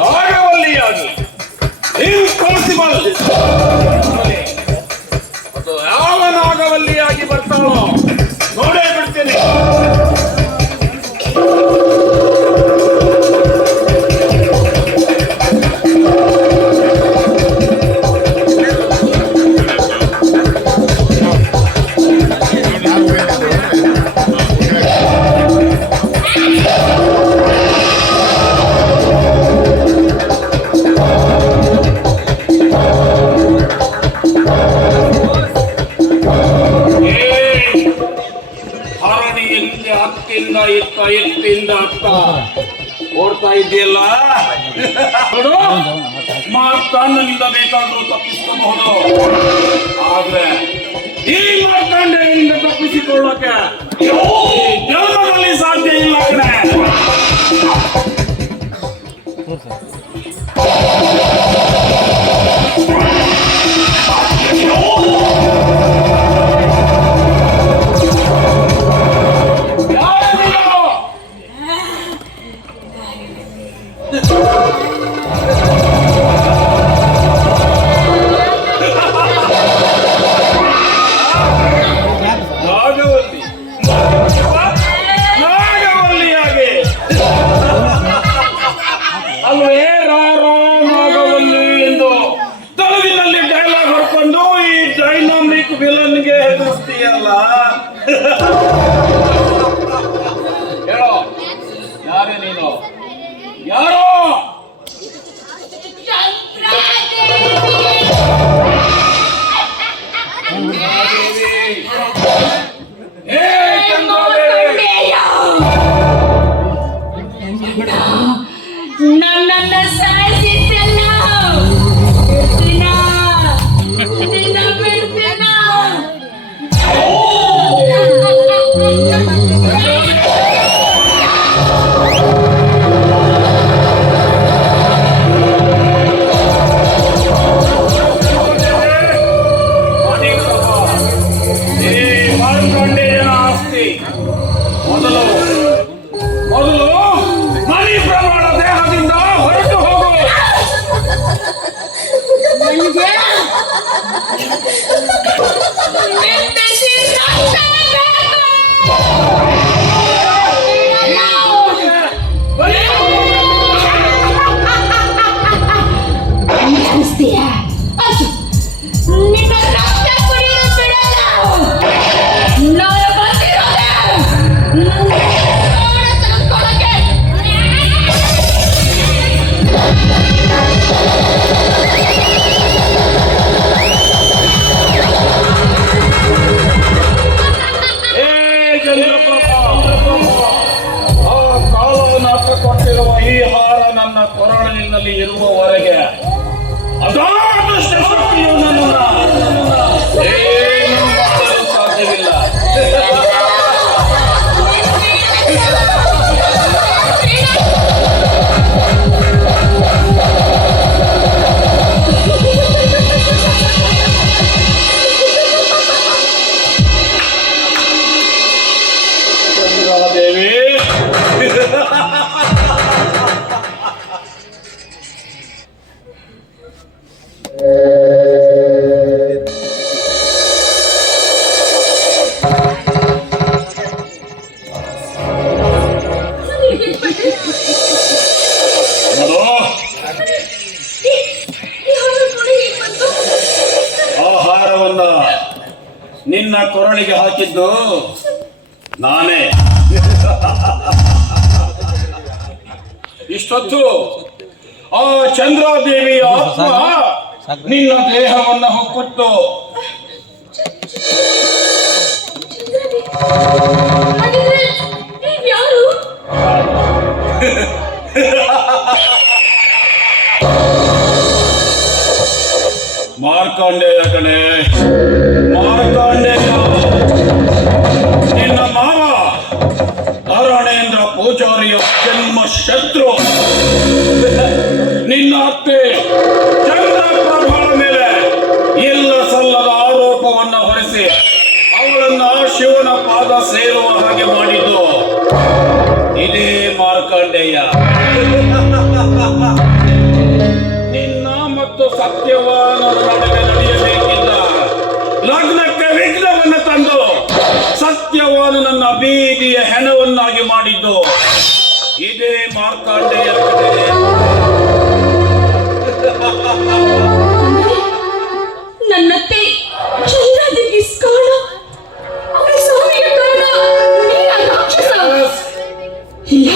ನಾಗವಲ್ಲಿಯಾಗಿ impossible. ಅದು ಯಾವ ನಾಗವಲ್ಲಿಯಾಗಿ ಬರ್ತಾಳೋ ನೋಡೇ ಬಿಡ್ತೇನೆ. ಎತ್ತಿಂದ ಅತ್ತ ಓಡ್ತಾ ಇದೆಯಲ್ಲ ನೋಡು, ಮಾರ್ತಾಂಡನಿಂದ ಬೇಕಾದ್ರೂ ತಪ್ಪಿಸ್ಕೋಬಹುದು. ಆದ್ರೆ ಈ ಮಾರ್ತಾಂಡನಿಂದ ತಪ್ಪಿಸಿಕೊಳ್ಳೋಕೆ ಜನ್ಮದಲ್ಲಿ ಸಾಧ್ಯ ಇಲ್ಲ ಕಣೆ. ವಿಲನ್ಗೆ ಹೆದರ್ಸ್ತೀಯಲ್ಲ. ಹೇಳೋ, ಯಾರೇ ನೀನು? ಯಾರೋ? ನನ್ನ ಸಾಯಿಸಿದ್ದಲ್ಲ, ಈ ಹಾರ ನನ್ನ ಕೊರಳಿನಲ್ಲಿ ಇರುವವರೆಗೆ ಅದಾದಷ್ಟ ಶಕ್ತಿಯು ನನ್ನನ್ನು ಏನು ಮಾಡಲು ಸಾಧ್ಯವಿಲ್ಲ. ದೇವಿ, ಆಹಾರವನ್ನ ನಿನ್ನ ಕೊರಳಿಗೆ ಹಾಕಿದ್ದು ನಾನೇ. ಇಷ್ಟೊತ್ತು ಆ ಚಂದ್ರಾದೇವಿಯ ಆತ್ಮ ನಿನ್ನ ದೇಹವನ್ನು ಹೊಕ್ಕಿತ್ತು. ಮಾರ್ಕಾಂಡೇಯ ಕಣೆ, ಮಾರ್ಕಾಂಡೇಯ. ನಿನ್ನ ಮಾವ ನಾರಾಯಣೇಂದ್ರ ಪೂಜಾರಿಯ ಜನ್ಮ ಶತ್ರು. ನಿನ್ನ ಅತ್ತೆ ಚಂದ್ರಪ್ರಭಾಳ ಮೇಲೆ ಇಲ್ಲ ಸಲ್ಲದ ಆರೋಪವನ್ನು ಹೊರಿಸಿ ಅವಳನ್ನ ಶಿವನ ಪಾದ ಸೇರುವ ಹಾಗೆ ಮಾಡಿದ್ದು ಇದೇ ಮಾರ್ಕಾಂಡೇಯ. ಮಾರ್ಕಂಡೇಯ ನನ್ನತ್ತೆ ಚಂದ್ರಾದೇವಿ ಕಾರಣ ಅವರ ಸಾವಿಗೆ ಕಾರಣ ನೀನ ರಾಕ್ಷಸ. ಇಲ್ಲ,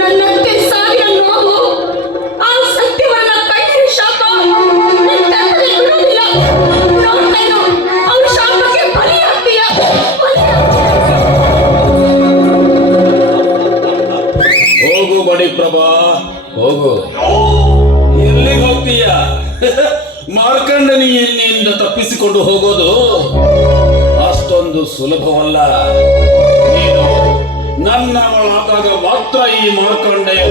ನನ್ನತ್ತೆ ಸಾವಿನ ನೋವು ಆ ಸತ್ಯವನ್ನ ಕಣ್ಣಿನ ಶಾಪ ನನ್ನ ತಪ್ಪದೆ ಬಿಡುವುದಿಲ್ಲ. ನೋಡ್ತಾ ಇರು, ಅವ್ರ ಶಾಪಕ್ಕೆ ಬಲಿಯಾಗ್ತೀಯ. ಹೋಗು ಬಡಿ ಪ್ರಭಾ, ಹೋಗು. ಎಲ್ಲಿಗೆ ಹೋಗ್ತೀಯ? ಮಾರ್ಕಂಡನಿಯಿಂದ ತಪ್ಪಿಸಿಕೊಂಡು ಹೋಗೋದು ಅಷ್ಟೊಂದು ಸುಲಭವಲ್ಲ. ನೀನು ನನ್ನವಳಾದಾಗ ಮಾತ್ರ ಈ ಮಾರ್ಕಂಡೆಯ